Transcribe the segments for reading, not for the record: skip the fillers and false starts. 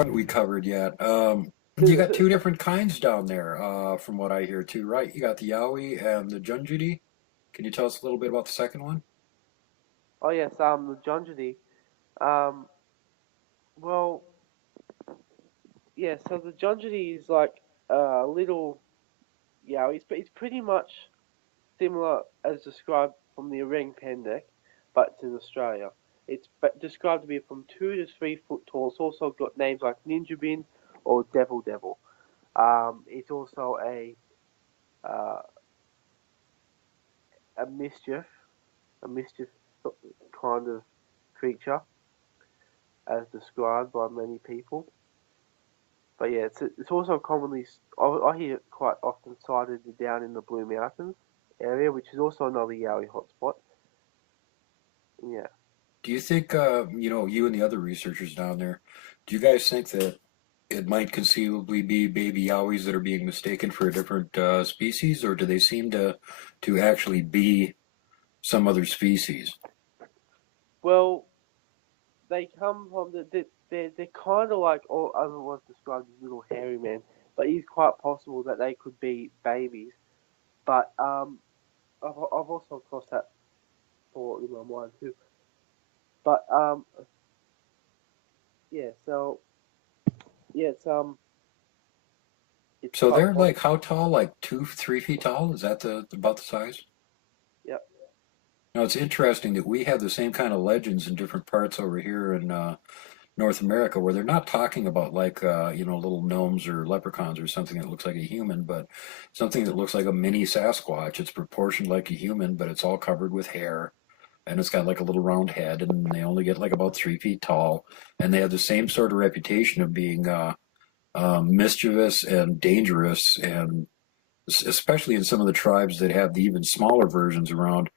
haven't we covered yet? You got two different kinds down there, from what I hear too, right? You got the Yowie and the Junjidi. Can you tell us a little bit about the second one? Oh yes, the Junjidi. Um, well, yeah. So the Junjidi is like a little. Yeah, it's pretty much similar as described from the orang pendek, but it's in Australia. It's described to be from 2 to 3 foot tall. It's also got names like Ninja Bin or Devil Devil. It's also uh, a mischief, a mischief kind of creature, as described by many people. But yeah, it's also commonly I hear it quite often sighted down in the Blue Mountains area, which is also another Yowie hotspot. Yeah. Do you think, you and the other researchers down there, do you guys think that it might conceivably be baby Yowies that are being mistaken for a different species, or do they seem to actually be some other species? Well, they come from they're kind of like all otherwise described as little hairy men, but it's quite possible that they could be babies. But I've also crossed that thought in my mind too. But yeah, so yeah, it's So quite they're possible. like how tall? Like 2, 3 feet tall? Is that the about the size? Yep. Now it's interesting that we have the same kind of legends in different parts over here in North America, where they're not talking about like little gnomes or leprechauns or something that looks like a human, but something that looks like a mini Sasquatch. It's proportioned like a human, but it's all covered with hair, and it's got like a little round head, and they only get like about 3 feet tall, and they have the same sort of reputation of being mischievous and dangerous, and especially in some of the tribes that have the even smaller versions around.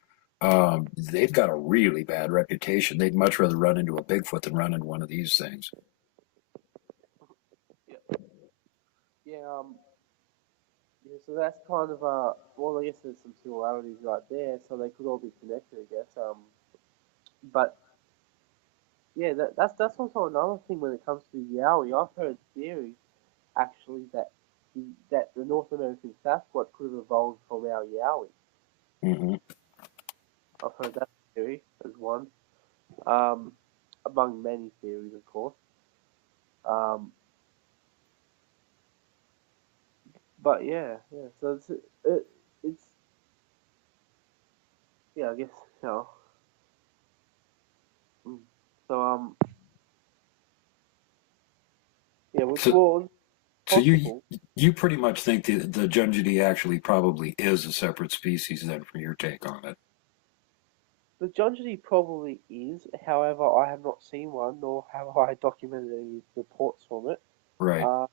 They've got a really bad reputation. They'd much rather run into a Bigfoot than run into one of these things. Yeah. Yeah. Yeah. So that's kind of well, I guess there's some similarities right there. So they could all be connected, I guess. But yeah, that's also another thing when it comes to Yowie. I've heard theories actually that the North American Sasquatch could have evolved from our Yowie. Hmm. I've heard that theory as one, um, among many theories, of course. Um, but yeah, yeah. So it's yeah, I guess you know. mm. So yeah, which So, was so you possible. you pretty much think the Junjidi actually probably is a separate species then, from your take on it, The Junjidi probably is. However, I have not seen one, nor have I documented any reports from it. right? Uh,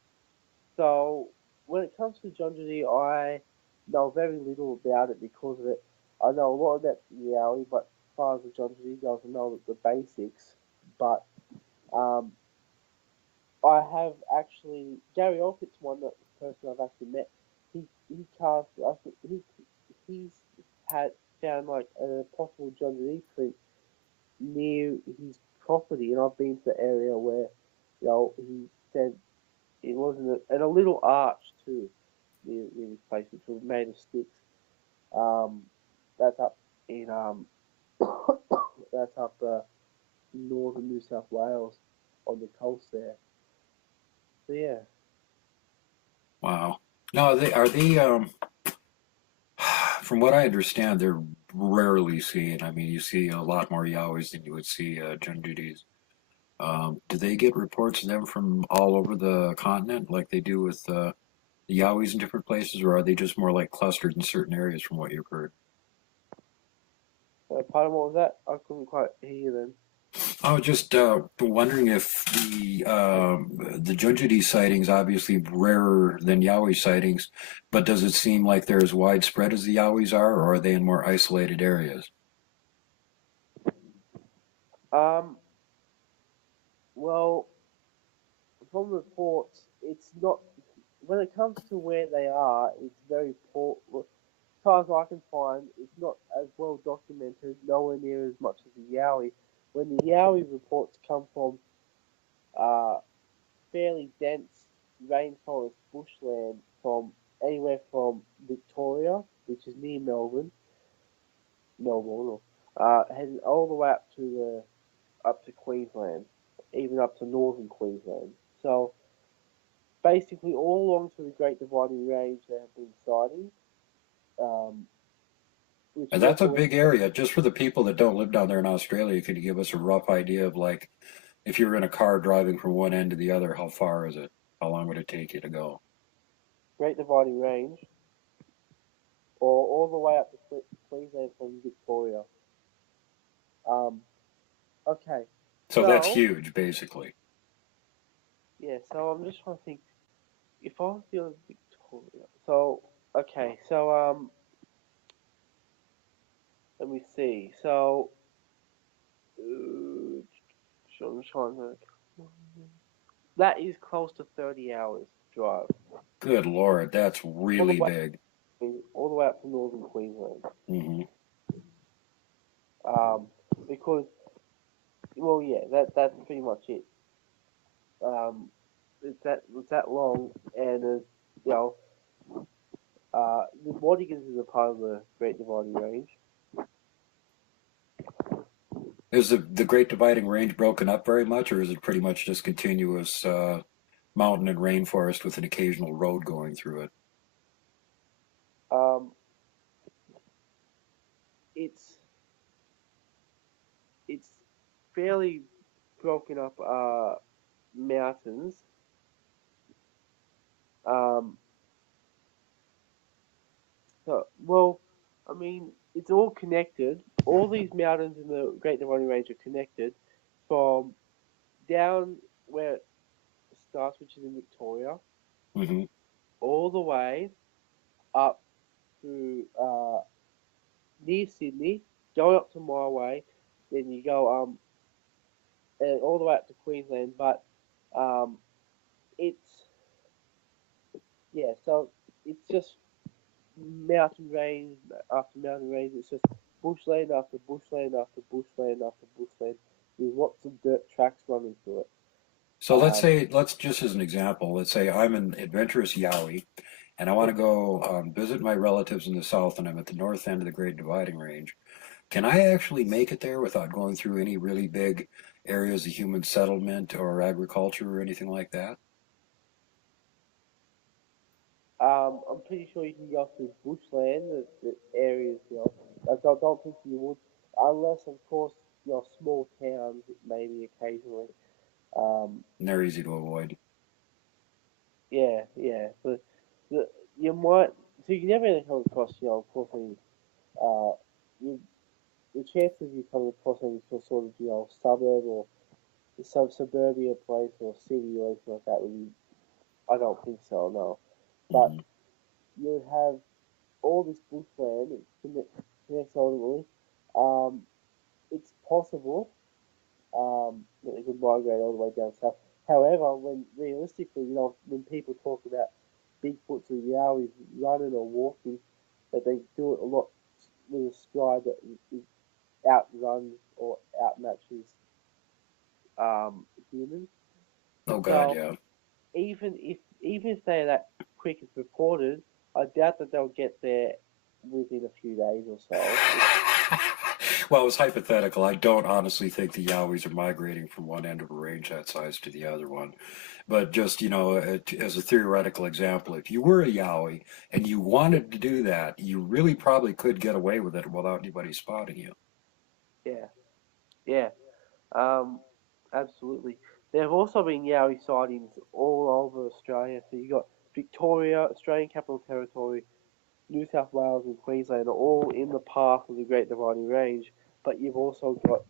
So when it comes to Junjidi, I know very little about it because of it. I know a lot about Yowie, but as far as the Junjidi goes, I know the basics. But um, I have actually Gary Olcott's one that person I've actually met. He cast I think he's had found like a possible Junjidi print near his property, and I've been to the area where he said it wasn't and a little arch too near his place, which was made of sticks. Um, that's up in that's up northern New South Wales on the coast there. So yeah, Wow. No, are they from what I understand, they're rarely seen. I mean, you see a lot more Yowies than you would see Junjidis. Do they get reports of them from all over the continent, like they do with the Yowies in different places, or are they just more like clustered in certain areas, from what you've heard? pardon, what was that? I couldn't quite hear you then. I was just wondering if the Junjidi sightings obviously rarer than Yowie sightings, but does it seem like they're as widespread as the Yowies are, or are they in more isolated areas? Um, well, from reports, it's not when it comes to where they are. It's very poor. Well, as far as I can find, it's not as well documented. Nowhere near as much as the Yowie. When the Yowie reports come from uh, fairly dense rainforest bushland from anywhere from Victoria, which is near Melbourne, heading all the way up to Queensland, even up to northern Queensland. So basically, all along through the Great Dividing Range, there have been sightings, um, which And is that's a also big area. Just for the people that don't live down there in Australia, could you give us a rough idea of like if you're in a car driving from one end to the other, how far is it? How long would it take you to go? Great Dividing Range, or all the way up to Queensland from Victoria. Um, okay, So that's so huge, basically. yeah, so I'm just trying to think if I was dealing with Victoria. So okay, so let me see. So I'm trying to. That is close to 30 hours drive, Good Lord, that's all the really way big. all the way up to northern Queensland. Hmm. Um, because well, yeah, that's pretty much it. Um, it's that long, and you know, the Wadigans is a part of the Great Dividing Range. Is the Great Dividing Range broken up very much, or is it pretty much just continuous mountain and rainforest with an occasional road going through it? Um, it's it's fairly broken up mountains. Um, so well, I mean, it's all connected. All these mountains in the Great Dividing Range are connected from down where it starts, which is in Victoria, Hmm. all the way up through near Sydney, going up to my way, then you go and all the way up to Queensland. But um, it's yeah, so it's just mountain range after mountain range. It's just bushland after bushland after bushland after bushland with lots of dirt tracks running through it. So Um, let's just as an example, let's say I'm an adventurous Yowie and I want to go visit my relatives in the south and I'm at the north end of the Great Dividing Range. Can I actually make it there without going through any really big areas of human settlement or agriculture or anything like that? I'm pretty sure you can go through bushland, the areas, I don't think you would, unless, of course, small towns, maybe occasionally. Um, And they're easy to avoid. yeah, yeah, but the, you might, so you never really come across, of course, any, uh, you, the chances you come across any sort of, suburb or some suburbia place or city or anything like that would be, I don't think so, no. But Hmm. you would have all this bushland that connects ultimately. Um, it's possible that they could migrate all the way down south. However, when realistically, when people talk about Bigfoots or Yowies running or walking, that they do it a lot with a stride that outruns or outmatches humans. Oh God, So yeah. even if they're that quick as reported, I doubt that they'll get there within a few days or so. Well, it was hypothetical. I don't honestly think the Yowies are migrating from one end of a range that size to the other one. But just, as a theoretical example, if you were a Yowie and you wanted to do that, you really probably could get away with it without anybody spotting you. Yeah, yeah, um, absolutely. There have also been Yowie sightings all over Australia. So you got Victoria, Australian Capital Territory, New South Wales, and Queensland are all in the path of the Great Dividing Range. But you've also got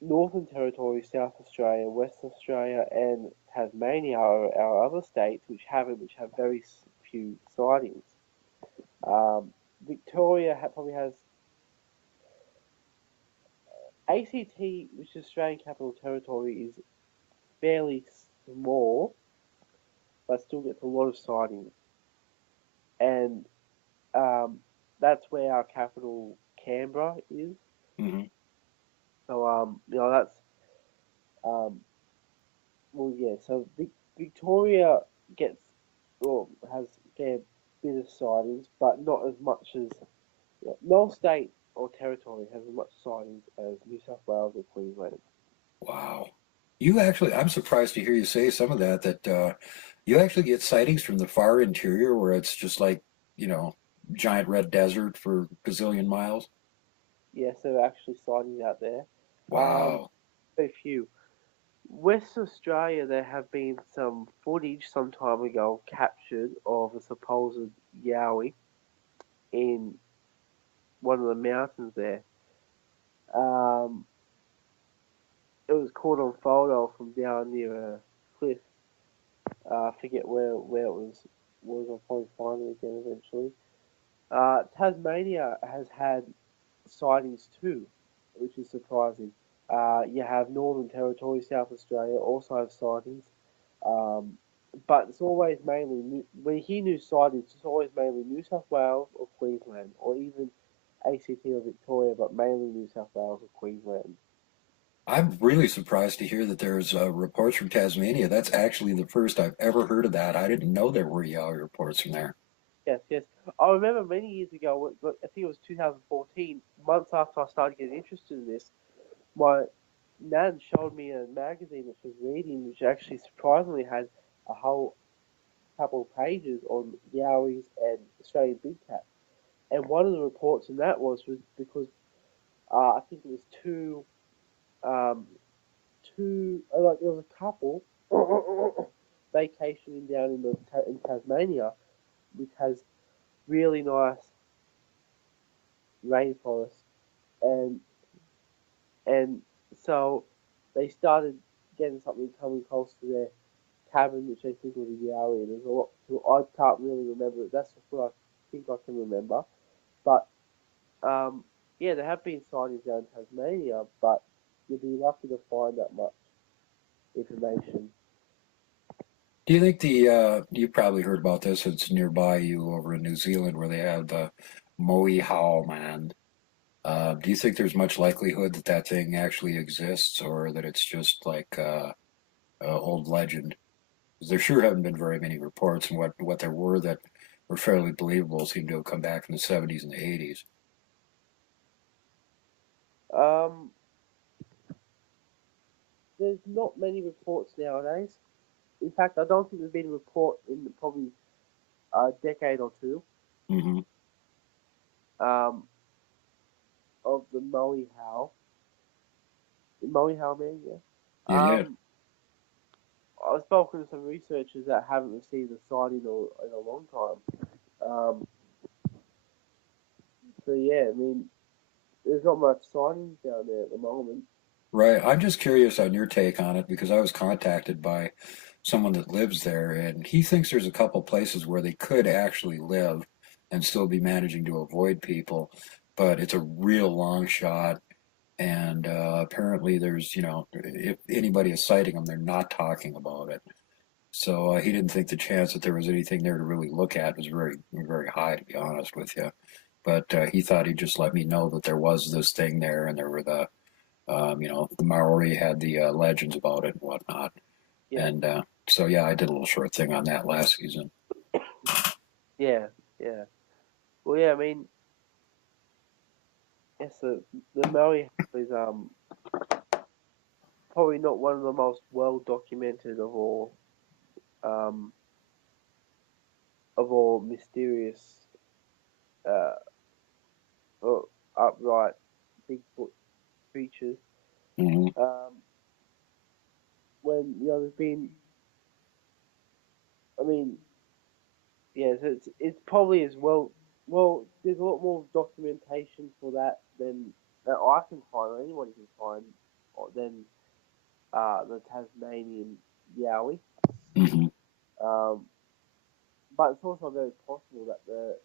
Northern Territory, South Australia, Western Australia, and Tasmania are our other states which have very few sightings. Um, Victoria probably has ACT, which is Australian Capital Territory, is fairly small, but still gets a lot of sightings, and um, that's where our capital Canberra is. Hmm. So that's um, well, yeah. So Victoria gets or has a fair bit of sightings, but not as much as no state or territory has as much sightings as New South Wales or Queensland. Wow. You actually, I'm surprised to hear you say some of that, that you actually get sightings from the far interior where it's just like, you know, giant red desert for a gazillion miles. Yes, there are actually sightings out there. Um, Wow. a few. West Australia, there have been some footage some time ago captured of a supposed Yowie in one of the mountains there. Um, it was caught on photo from down near a cliff. I forget where it was. I'll probably find it again eventually. Tasmania has had sightings too, which is surprising. You have Northern Territory, South Australia also have sightings, um, but it's always mainly when you hear new sightings, it's always mainly New South Wales or Queensland, or even ACT or Victoria, but mainly New South Wales or Queensland. I'm really surprised to hear that there's reports from Tasmania. That's actually the first I've ever heard of that. I didn't know there were Yowie reports from there. Yes, yes. I remember many years ago, I think it was 2014, months after I started getting interested in this, my nan showed me a magazine that she was reading, which actually surprisingly had a whole couple of pages on Yowies and Australian big cats. And one of the reports in that was because I think it was um, like there was a couple vacationing down in Tasmania, which has really nice rainforest, and and so they started getting something coming close to their cabin, which I think was a Yowie. And there's a lot to I can't really remember it. That's just what I think I can remember. But yeah, there have been sightings down in Tasmania, but you'd be lucky to find that much information. Do you think you probably heard about this, it's nearby you over in New Zealand where they have the Moe Howell man. Do you think there's much likelihood that that thing actually exists or that it's just like old legend? 'Cause there sure haven't been very many reports, and what there were that were fairly believable seem to have come back in the 70s and the 80s. Um, there's not many reports nowadays. In fact, I don't think there's been a report in probably a decade or two Hmm. um, of the Moe Howe. Moe Howe man, yeah. Yeah, yeah. I've spoken to some researchers that haven't received a sighting in a long time. So yeah, I mean, there's not much sightings down there at the moment. Right. I'm just curious on your take on it because I was contacted by someone that lives there, and he thinks there's a couple places where they could actually live and still be managing to avoid people, but it's a real long shot. And apparently, there's, you know, if anybody is citing them, they're not talking about it. So he didn't think the chance that there was anything there to really look at was very, very high, to be honest with you. But he thought he'd just let me know that there was this thing there, and there were you know, the Maori had the legends about it and whatnot. Yeah, And so, yeah, I did a little short thing on that last season. yeah, yeah. Well, yeah, I mean, yes, the Maui is probably not one of the most well documented um of all mysterious uh or upright Bigfoot creatures. Hmm. Um, when there's been, I mean, yeah, so it's probably as well. Well, there's a lot more documentation for that than that I can find, or anyone can find, than the Tasmanian Yowie. Hmm. Um, but it's also very possible that the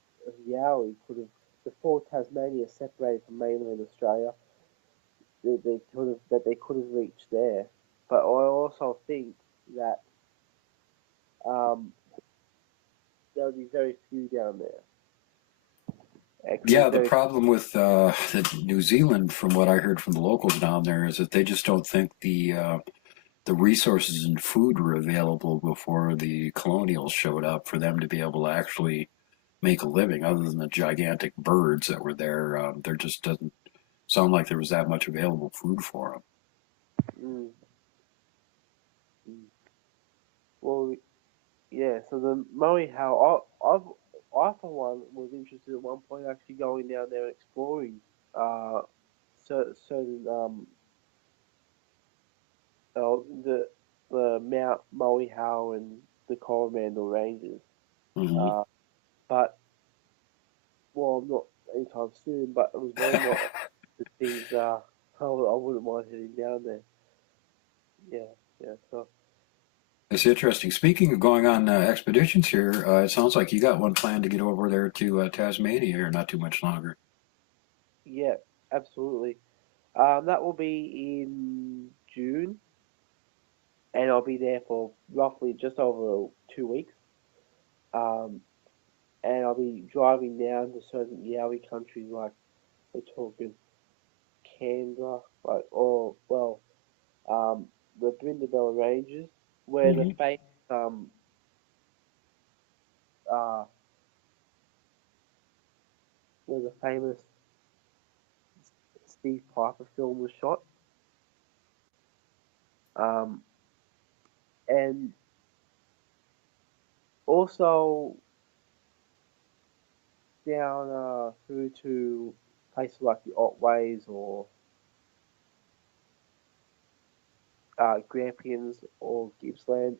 Yowie could have, before Tasmania separated from mainland Australia, they could have reached there. But I also think that um, there would be very few down there. Actually, Yeah, the very problem with New Zealand, from what I heard from the locals down there, is that they just don't think the resources and food were available before the colonials showed up for them to be able to actually make a living. Other than the gigantic birds that were there, there just doesn't sound like there was that much available food for them. Mm, mm. Well, yeah. So the Maui How I for one was interested at one point actually going down there and exploring uh certain the Mount Maui How and the Coromandel Ranges. Hmm. Uh, but well, not anytime soon. But it was very much the things. I wouldn't mind heading down there. Yeah, yeah. So It's interesting. Speaking of going on expeditions here, it sounds like you got one planned to get over there to Tasmania here not too much longer. yeah, absolutely. That will be in June, and I'll be there for roughly just over 2 weeks. Um, and I'll be driving down to certain Yowie countries, like we're talking Canberra, like or well, um, the Brindabella Ranges, where the Hmm. famous uh, where the famous Steve Piper film was shot. Um, and also down through to places like the Otways or Grampians or Gippsland.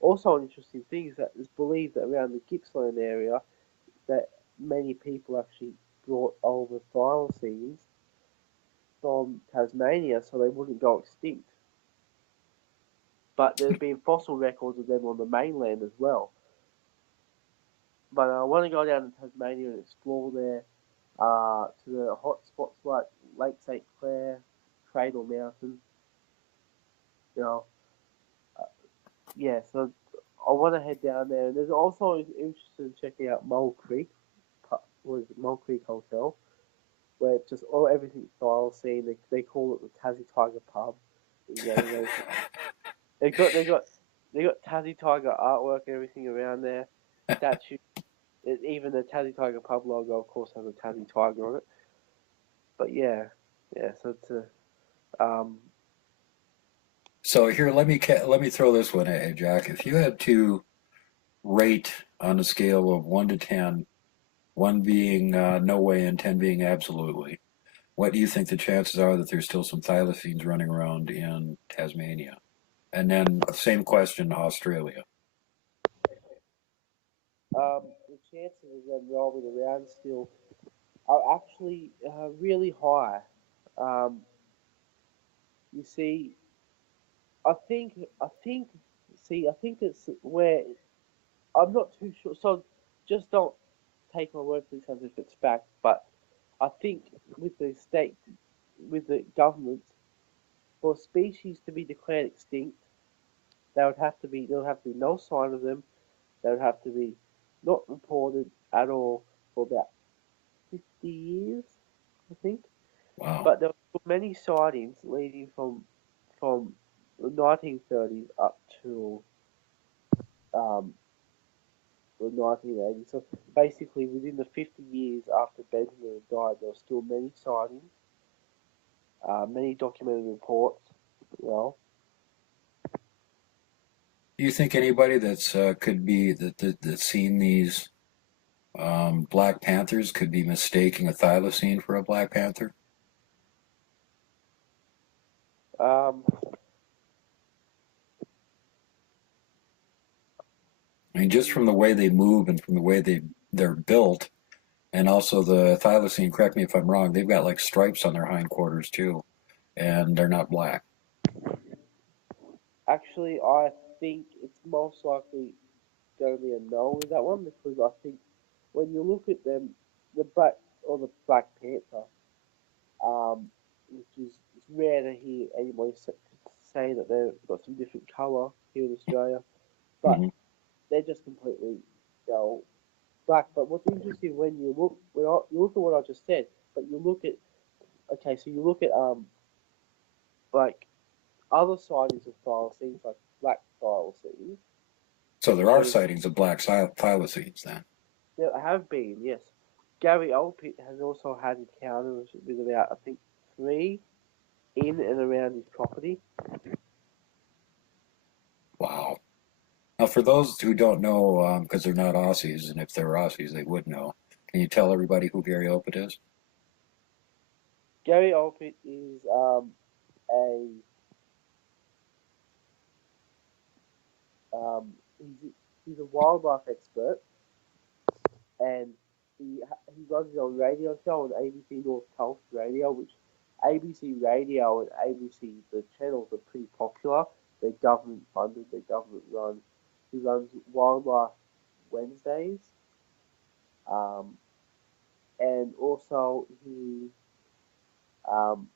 Also, an interesting thing is that it's believed that around the Gippsland area that many people actually brought over thylacines from Tasmania so they wouldn't go extinct. But there have been fossil records of them on the mainland as well. But I want to go down to Tasmania and explore there to the hot spots like Lake St. Clair, Cradle Mountain. You know, uh, yeah. So I want to head down there. And there's also interested in checking out Mole Creek. What is it? Mole Creek Hotel, where it's just everything's thylacine. They call it the Tassie Tiger Pub. They got they got they got Tassie Tiger artwork and everything around there. Statue. Even the Tassie Tiger Pub logo, of course, has a Tassie Tiger on it. But yeah, yeah. So it's um, So here, let me throw this one at you, Jack. If you had to rate on a scale of 1 to 10, one being no way and 10 being absolutely, what do you think the chances are that there's still some thylacines running around in Tasmania? And then same question, Australia. the chances of them roaming around still are actually really high. Um, you see, I think, I think it's where I'm not too sure. So just don't take my word for this as if it's fact. But I think with the state, with the governments, for species to be declared extinct, there would have to be no sign of them. They would have to be not reported at all for about 50 years, I think. Wow. But there were many sightings leading from the 1930s up to um, the 1980s. So basically, within the 50 years after Benjamin had died, there were still many sightings, many documented reports. Well, Do you think anybody that's could be that's seen these Black Panthers could be mistaking a thylacine for a Black Panther? um, I mean, just from the way they move and from the way they're built, and also the thylacine. Correct me if I'm wrong. They've got like stripes on their hindquarters too, and they're not black. actually, I think it's most likely going to be a no with that one because I think when you look at them, the black or the Black Panther, which is it's rare to hear anybody say that they've got some different colour here in Australia, but Hmm. they're just completely, you know, black. But what's interesting you look at what I just said, but you look at okay, so you look at like other sightings of thylacines, like black thylacines. So there are There, sightings of black thylacines then. there have been, yes. Gary Oldpit has also had encounters with about, I think, three in and around his property. Wow. Now, for those who don't know, because they're not Aussies, and if they were Aussies, they would know. Can you tell everybody who Gary Opit is? Gary Oldpit is a he's a wildlife expert, and he runs his own radio show on ABC North Coast Radio, which ABC Radio and ABC the channels are pretty popular. They're government funded, they're government run. He runs Wildlife Wednesdays, um, and also he um,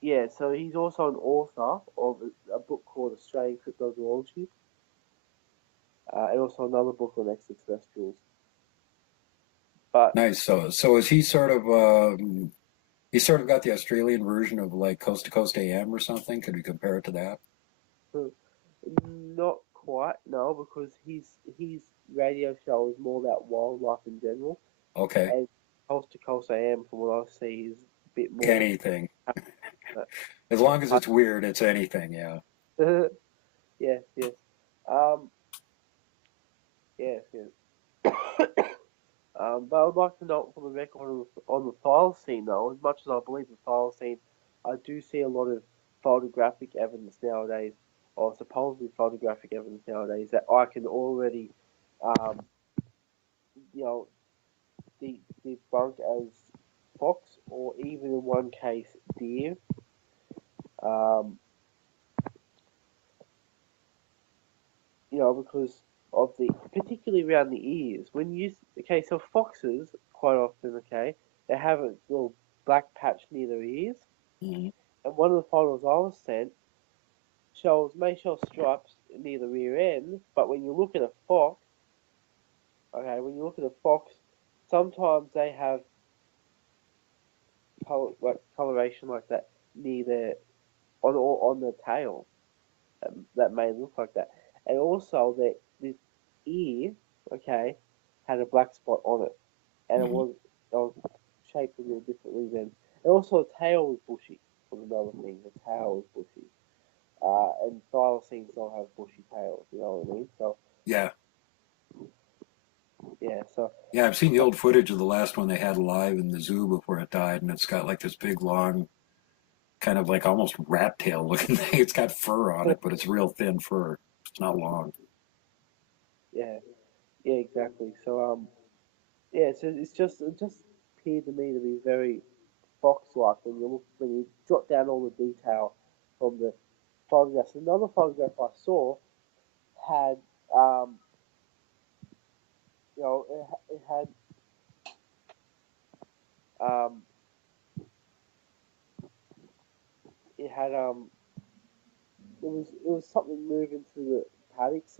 yeah, so he's also an author of a book called Australian Cryptozoology, and also another book on extraterrestrials. But Nice. So is he sort of he sort of got the Australian version of like Coast to Coast AM or something? Could we compare it to that? not quite, no, because his radio show is more about wildlife in general, Okay. and Coast to Coast AM, from what I see, is a bit more. Anything. As long as it's weird, it's anything. Yeah. Yes, yes, um, yes, yes. But I would like to note for the record on the thylacine, though, as much as I believe the thylacine, I do see a lot of photographic evidence nowadays, or supposedly photographic evidence nowadays, that I can already, um, you know, debunk as fox, or even in one case, deer. Um, because of the, particularly around the ears. When you, okay, so foxes quite often, okay, they have a little black patch near their ears, Mhm. and one of the photos I was sent may show stripes near the rear end, but when you look at a fox, okay, when you look at a fox, sometimes they have coloration like that near their on the tail, that may look like that, and also that this ear, okay, had a black spot on it, and Mhm. it was shaped a little differently then. And also the tail was bushy. Was another thing. The tail was bushy. And thylacines don't have bushy tails. You know what I mean? So Yeah. yeah. So Yeah. I've seen the old footage of the last one they had live in the zoo before it died, and it's got like this big long, kind of like almost rat tail looking thing. It's got fur on it, but it's real thin fur. It's not long. yeah, yeah, exactly. So yeah. So it just appeared to me to be very fox-like when you jot down all the detail from the photographs. Another photograph I saw had it had um, it had it was something moving through the paddocks.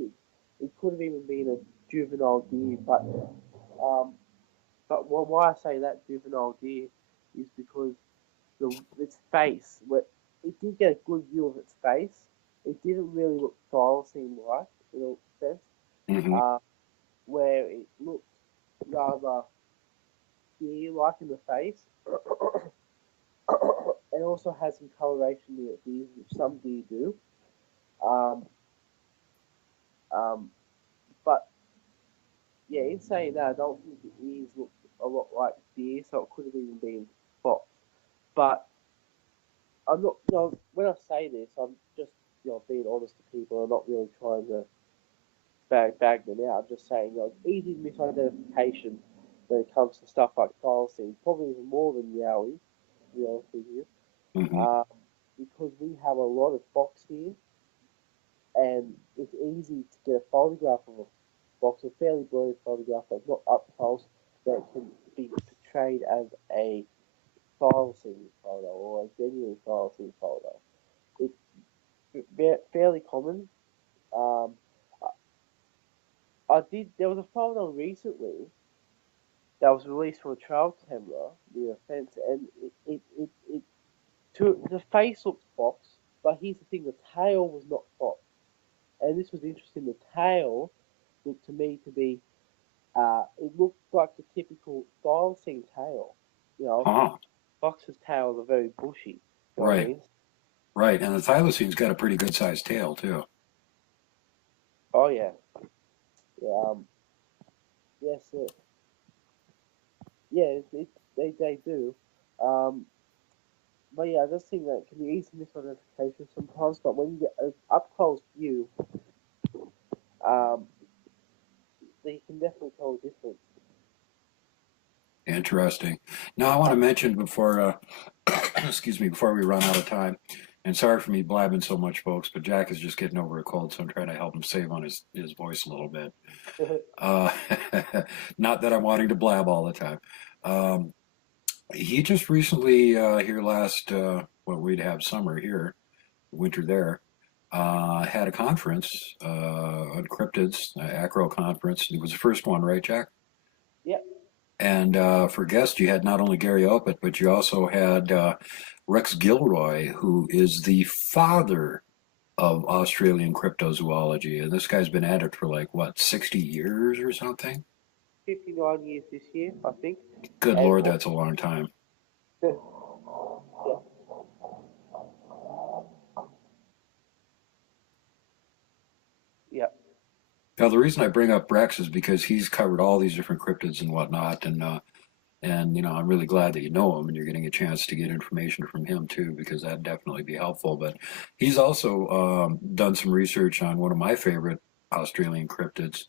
It could have even been a juvenile deer, um, why I say that juvenile deer is because its face, it did get a good view of its face. It didn't really look thylacine like in a sense, Hmm. uh, where it looked rather deer like in the face. It also has some coloration near its ears, which some deer do. Um, um, but yeah, in saying that, I don't think the ears look a lot like deer, so it could have even been fox. But I'm not, when I say this, I'm just, being honest to people. I'm not really trying to bag them out. I'm just saying, easy misidentification when it comes to stuff like thylacine, probably even more than Yowie, to be honest with you. Hmm. Um, because we have a lot of fox here, and it's easy to get a photograph of a fox, a fairly blurry photograph that's not up close, that can be portrayed as a thylacine photo or a genuine thylacine photo. It's fairly common. Um, I did. There was a photo recently that was released from a trail camera near a fence, and it The face looked fox, but here's the thing: the tail was not fox, and this was interesting. The tail looked to me to be it looked like the typical thylacine tail. You know, Huh. fox's tails are very bushy. You know what I Right. mean? Right. And the Thylacine's got a pretty good sized tail too. Oh yeah, yeah. Yes, yeah. They do. Um, but yeah, I just think that can be easy misidentification sometimes. But when you get an up close view, um, you can definitely tell the difference. Interesting. Now I want to mention before, excuse me, before we run out of time, and sorry for me blabbing so much, folks, but Jack is just getting over a cold, so I'm trying to help him save on his voice a little bit. Uh, not that I'm wanting to blab all the time. Um, he just recently, here last, well, we'd have summer here, winter there, had a conference on cryptids, Acro conference. It was the first one, right, Jack? Yeah. And for guests, you had not only Gary Opit, but you also had Rex Gilroy, who is the father of Australian cryptozoology. And this guy's been at it for like, what, 60 years or something? 59 years this year, I think. Good And Lord, that's a long time. yeah, yeah, Now, the reason I bring up Rex is because he's covered all these different cryptids and whatnot, and I'm really glad that you know him and you're getting a chance to get information from him too, because that'd definitely be helpful. But he's also done some research on one of my favorite Australian cryptids,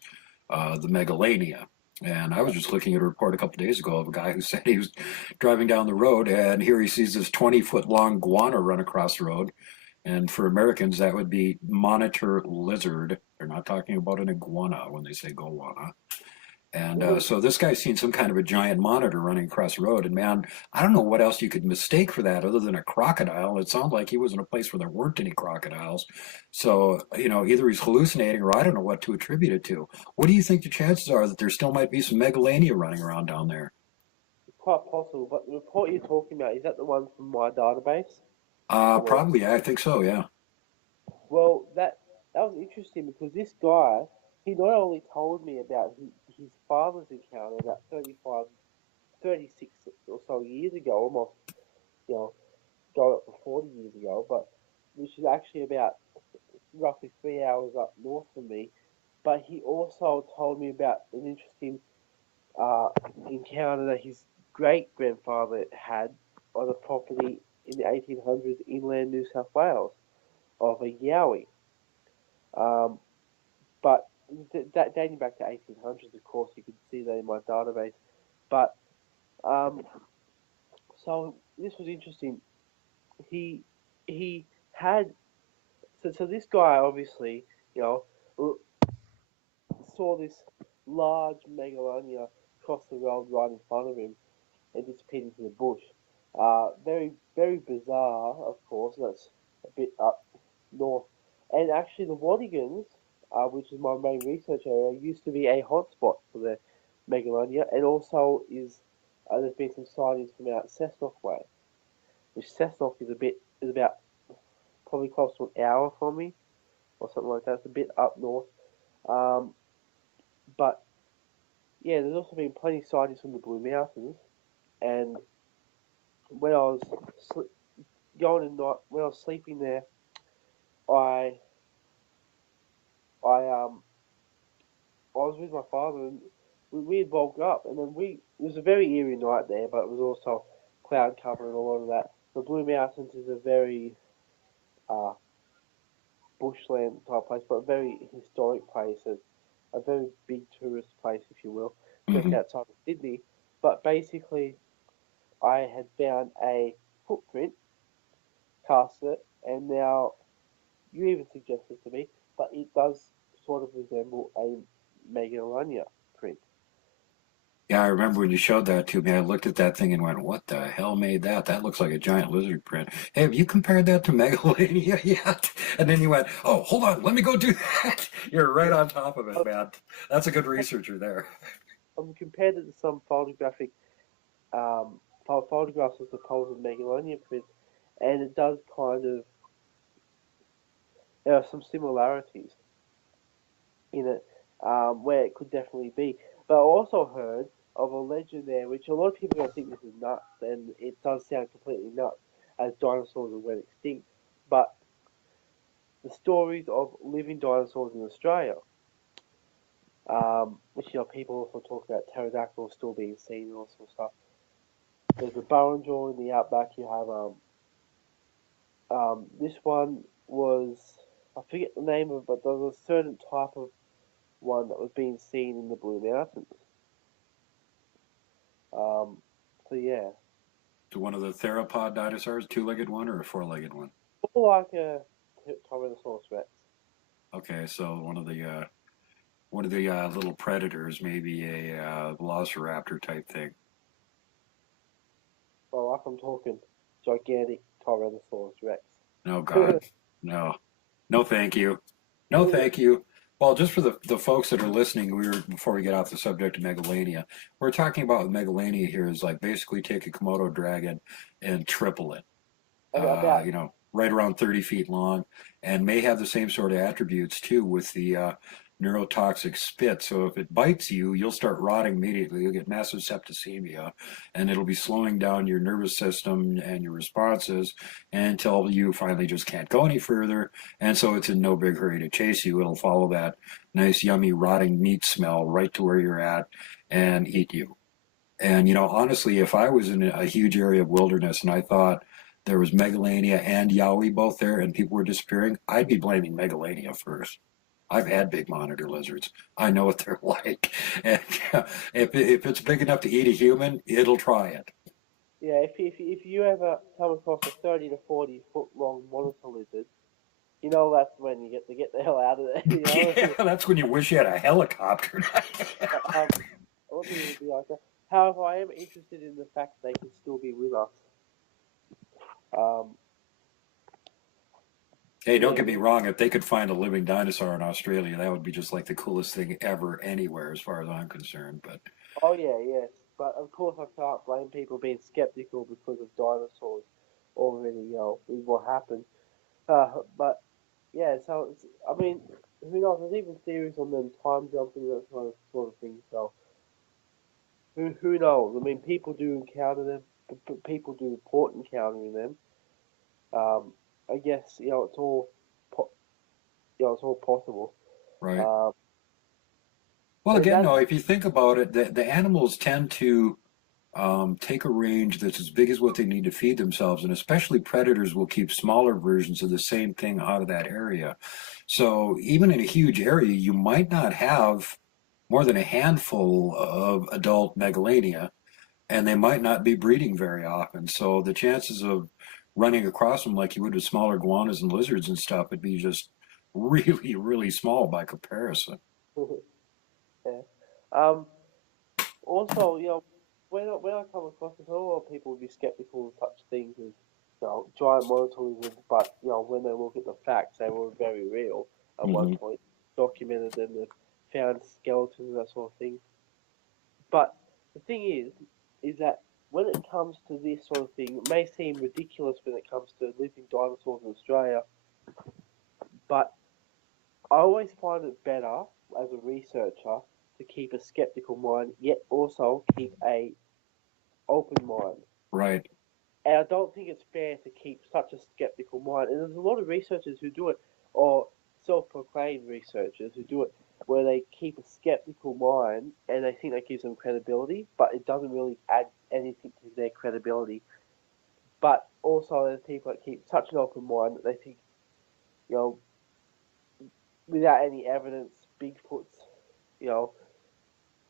the Megalania. And I was just looking at a report a couple of days ago of a guy who said he was driving down the road and here he sees this 20-foot long guana run across the road. And for Americans, that would be monitor lizard. They're not talking about an iguana when they say goanna. And so this guy's seen some kind of a giant monitor running across the road. And man, I don't know what else you could mistake for that other than a crocodile. It sounds like he was in a place where there weren't any crocodiles. So, either he's hallucinating or I don't know what to attribute it to. What do you think the chances are that there still might be some megalania running around down there? quite possible. But the report you're talking about, is that the one from my database? Or where? Probably, I think so, yeah. Well, that was interesting because this guy, he not only told me about his father's encounter about 35, 36 or so years ago, almost, you know, going up to 40 years ago, but which is actually about roughly 3 hours up north from me. But he also told me about an interesting uh, encounter that his great grandfather had on a property in the 1800s, inland New South Wales, of a Yowie. Um, but that dating back to 1800s, of course, you could see that in my database. But um, so this was interesting. He he had so this guy obviously, you know, saw this large megalania cross the road right in front of him and disappeared into the bush. Very bizarre, of course. That's a bit up north. And actually, the Wadigans, which is my main research area, used to be a hotspot for the Megalania, and also there's been some sightings from out Cessnock way, which Cessnock is about probably close to an hour from me or something like that. It's a bit up north. Um, but yeah, there's also been plenty of sightings from the Blue Mountains, and when I was sl- going in night when I was sleeping there, I I I was with my father and we had woke up and then it was a very eerie night there, but it was also cloud cover and a lot of that. The Blue Mountains is a very uh, bushland type place, but a very historic place, a very big tourist place, if you will, just Hmm. outside of Sydney. But basically, I had found a footprint, cast it, and now you even suggested to me, but it does sort of resemble a Megalania print. Yeah, I remember when you showed that to me, I looked at that thing and went, what the hell made that? That looks like a giant lizard print. Hey, have you compared that to Megalania yet? And then you went, oh, hold on, let me go do that. You're right Yeah, on top of it, I've, man. That's a good researcher there. I've compared it to some photographic um, photographs of supposed Megalania prints, and it does kind of there are some similarities in it where it could definitely be. But I also heard of a legend there, which a lot of people don't think this is nuts, and it does sound completely nuts, as dinosaurs went extinct. But the stories of living dinosaurs in Australia, which people also talk about pterodactyls still being seen and all sorts of stuff. There's a Barrenjaw in the outback. You have this one was I forget the name of it, but there was a certain type of one that was being seen in the Blue Mountains. So yeah, To one of the theropod dinosaurs, two-legged one or a four-legged one? more like a Tyrannosaurus Rex. Okay, so one of the little predators, maybe a velociraptor type thing. Well, like I'm talking gigantic Tyrannosaurus Rex. Oh God, no, no, thank you, no, thank you. Well, just for the folks that are listening, before we get off the subject of megalania, we're talking about megalania here is like basically take a Komodo dragon and triple it. About Right around 30 feet long, and may have the same sort of attributes too with the neurotoxic spit. So if it bites you, you'll start rotting immediately. You'll get massive septicemia, and it'll be slowing down your nervous system and your responses until you finally just can't go any further. And so it's in no big hurry to chase you. It'll follow that nice, yummy, rotting meat smell right to where you're at and eat you. And honestly, if I was in a huge area of wilderness and I thought there was megalania and Yowie both there and people were disappearing, I'd be blaming megalania first. I've had big monitor lizards. I know what they're like. And if it's big enough to eat a human, it'll try it. yeah. If you ever come across a 30 to 40 foot long monitor lizard, that's when you get to get the hell out of there. Yeah, that's when you wish you had a helicopter. I want people to be like that. However, I am interested in the fact they can still be with us. Um, Hey, don't yeah. get me wrong. If they could find a living dinosaur in Australia, that would be just like the coolest thing ever anywhere, as far as I'm concerned. But Oh yeah, yes. But of course, I can't blame people being skeptical because of dinosaurs already, with what happened. But yeah, so I mean, who knows? There's even theories on them time jumping and that sort of thing. So who knows? I mean, people do encounter them. People do report encountering them. Um, I guess it's all po- it's all possible. right. Um, Well, and again, that's though, if you think about it, the animals tend to take a range that's as big as what they need to feed themselves, and especially predators will keep smaller versions of the same thing out of that area. So even in a huge area, you might not have more than a handful of adult megalania, and they might not be breeding very often. So the chances of running across them like you would with smaller iguanas and lizards and stuff would be just really, really small by comparison. yeah. Um, Also, when I come across this, a lot of people would be skeptical of such things as giant monitor lizards, but when they look at the facts, they were very real at one Hmm. point, documented them, they found skeletons and that sort of thing. But the thing is that when it comes to this sort of thing, it may seem ridiculous when it comes to living dinosaurs in Australia, but I always find it better as a researcher to keep a skeptical mind, yet also keep a open mind. Right. And I don't think it's fair to keep such a skeptical mind. And there's a lot of researchers who do it, or self-proclaimed researchers who do it, where they keep a skeptical mind and they think that gives them credibility, but it doesn't really add anything to their credibility. But also, there's people that keep such an open mind that they think, you know, without any evidence, Bigfoot's, you know,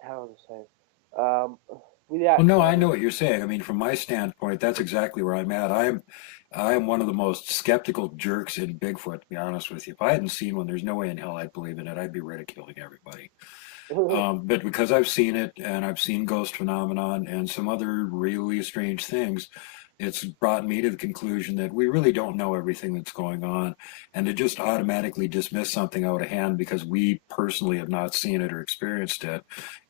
how do I say, it? Without, Well, no, I know what you're saying. I mean, from my standpoint, that's exactly where I'm at. I am one of the most skeptical jerks in Bigfoot, to be honest with you. If I hadn't seen one, there's no way in hell I'd believe in it. I'd be ridiculing everybody. But because I've seen it and I've seen ghost phenomenon and some other really strange things, it's brought me to the conclusion that we really don't know everything that's going on. And to just automatically dismiss something out of hand because we personally have not seen it or experienced it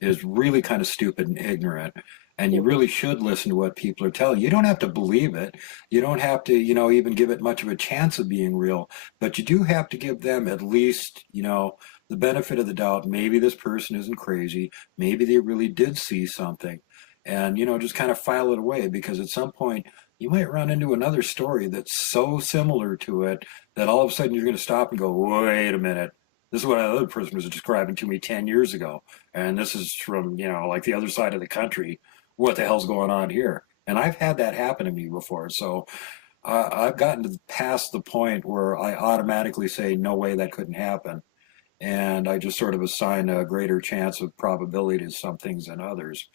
is really kind of stupid and ignorant. And you really should listen to what people are telling you. You don't have to believe it. You don't have to, even give it much of a chance of being real. But you do have to give them at least, the benefit of the doubt. Maybe this person isn't crazy. Maybe they really did see something. And, just kind of file it away, because at some point you might run into another story that's so similar to it that all of a sudden you're going to stop and go, wait a minute. This is what another person was describing to me 10 years ago. And this is from, like the other side of the country. What the hell's going on here? And I've had that happen to me before. So I've gotten to past the point where I automatically say, no way, that couldn't happen. And I just sort of assign a greater chance of probability to some things than others.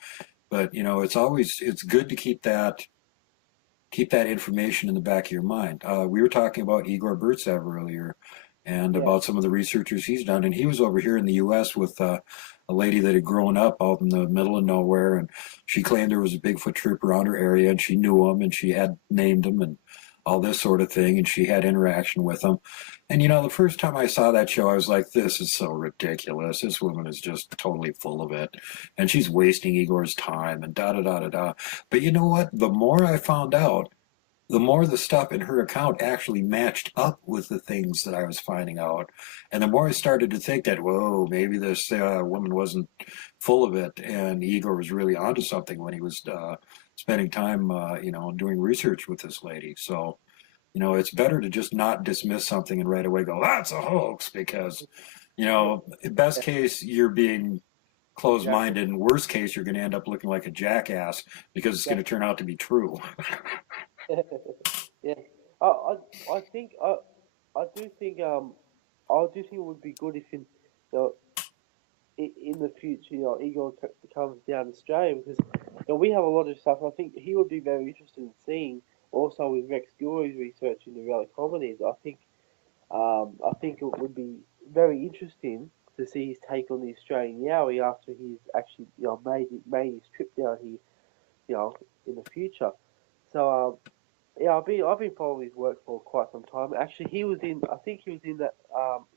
But, it's good to keep that information in the back of your mind. We were talking about Igor Burtsev earlier, and Yeah. about some of the researchers he's done. And he was over here in the U.S. with a lady that had grown up out in the middle of nowhere, and she claimed there was a Bigfoot troop around her area, and she knew him, and she had named him, and all this sort of thing, and she had interaction with him. And the first time I saw that show, I was like, this is so ridiculous. This woman is just totally full of it, and she's wasting Igor's time, and da da da da da. But you know what? The more I found out, the more the stuff in her account actually matched up with the things that I was finding out. And the more I started to think that, whoa, maybe this woman wasn't full of it, and Igor was really onto something when he was spending time, doing research with this lady. So, it's better to just not dismiss something and right away go, that's a hoax, because, best case, you're being closed-minded, and worst case, you're going to end up looking like a jackass because it's going to turn out to be true. Yeah. I think I do think I do think it would be good if know in the future Igor comes down to Australia, because we have a lot of stuff. I think he would be very interested in seeing, also with Rex Gurley's research in the relic hominids. I think it would be very interesting to see his take on the Australian Yowie after he's actually made his trip down here, in the future. So yeah, I've been following his work for quite some time. Actually, I think he was in that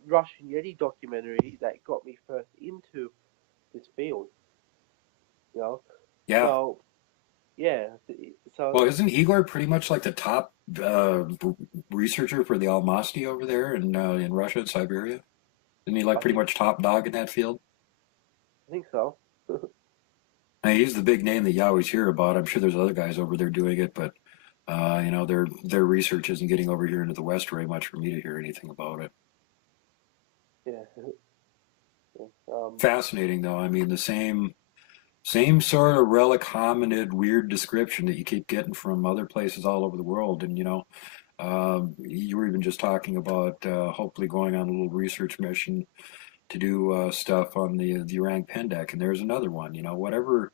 Russian Yeti documentary that got me first into this field. You know, Yeah. so yeah, Well, so isn't Igor pretty much like the top researcher for the Almasty over there in Russia and Siberia? Isn't he like I pretty think much top dog in that field? I think so. Now, he's the big name that you always hear about. I'm sure there's other guys over there doing it, but their research isn't getting over here into the West very much for me to hear anything about it. Yeah. Yeah. Fascinating, though. I mean, the same sort of relic hominid weird description that you keep getting from other places all over the world. And you were even just talking about hopefully going on a little research mission to do stuff on the Orang Pendek, and there's another one. Whatever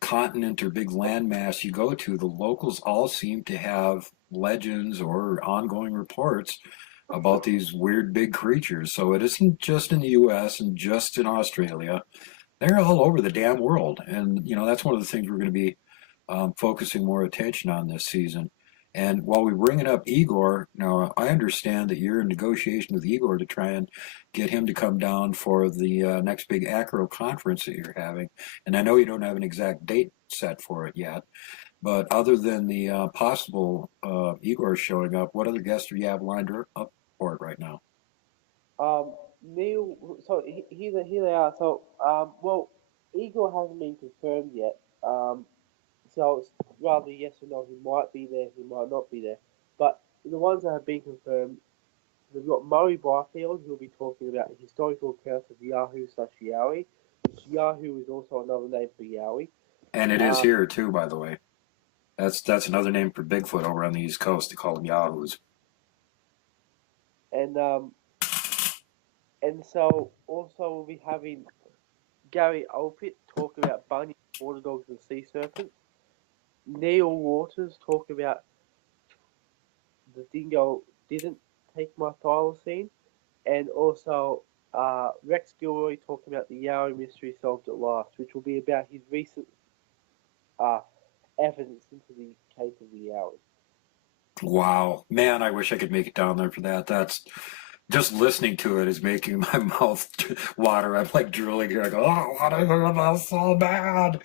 continent or big landmass you go to, the locals all seem to have legends or ongoing reports about these weird big creatures. So it isn't just in the U.S. and just in Australia. They're all over the damn world. And, that's one of the things we're going to be focusing more attention on this season. And while we bring it up Igor, now I understand that you're in negotiation with Igor to try and get him to come down for the next big Acro conference that you're having. And I know you don't have an exact date set for it yet, but other than the possible Igor showing up, what other guests do you have lined up for it right now? Neil. So here they are. So well, Igor hasn't been confirmed yet. So it's rather yes or no. He might be there. He might not be there. But the ones that have been confirmed, we've got Murray Byfield, who'll be talking about the historical accounts of Yahoo/Yowie, which Yahoo is also another name for Yowie. And it is Uh, here too, by the way. That's another name for Bigfoot over on the East Coast. They call them Yahoos. and so also we'll be having Gary Olpit talk about bunny, water dogs, and sea serpents. Neil Waters talk about the dingo didn't take my thylacine, and also Rex Gilroy talking about the Yowie mystery solved at last, which will be about his recent uh, evidence into the case of the Yowie. Wow, man! I wish I could make it down there for that. just listening to it is making my mouth water. I'm like drooling here. I go, oh, what is this so bad?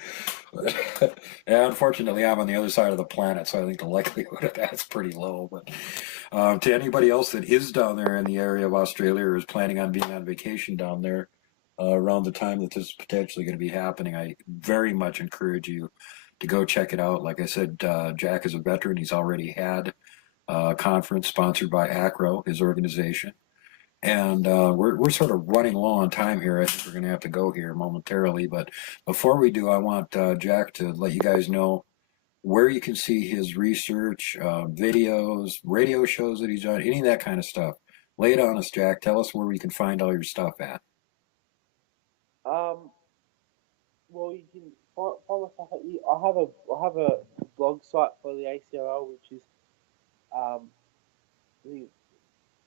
Yeah, unfortunately, I'm on the other side of the planet, so I think the likelihood of that's pretty low. But to anybody else that is down there in the area of Australia or is planning on being on vacation down there around the time that this is potentially going to be happening, I very much encourage you to go check it out. Like I said, Jack is a veteran. He's already had a conference sponsored by ACRO, his organization. And we're sort of running low on time here. I think we're going to have to go here momentarily. But before we do, I want Jack to let you guys know where you can see his research, videos, radio shows that he's done, any of that kind of stuff. Lay it on us, Jack. Tell us where we can find all your stuff at. Well, you can find my stuff at you. I have a blog site for the ACRO, which is the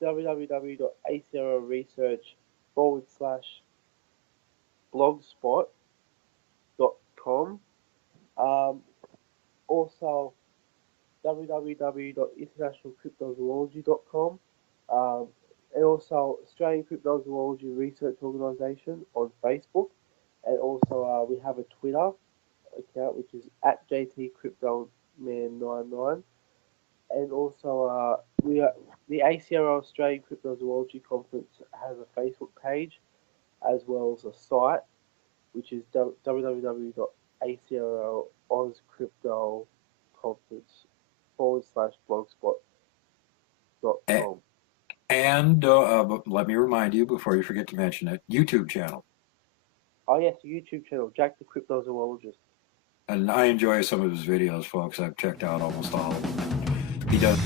www.acroresearch.blogspot.com. Also, www.internationalcryptozoology.com. And also Australian Cryptozoology Research Organisation on Facebook. And also we have a Twitter account which is at JTCryptoman99. And also we are the ACRO Australian Cryptozoology Conference has a Facebook page as well as a site which is www.acroozconference.blogspot.com. And let me remind you before you forget to mention it, YouTube channel. Oh yes, the YouTube channel, Jack the Cryptozoologist. And I enjoy some of his videos, folks. I've checked out almost all of them. He does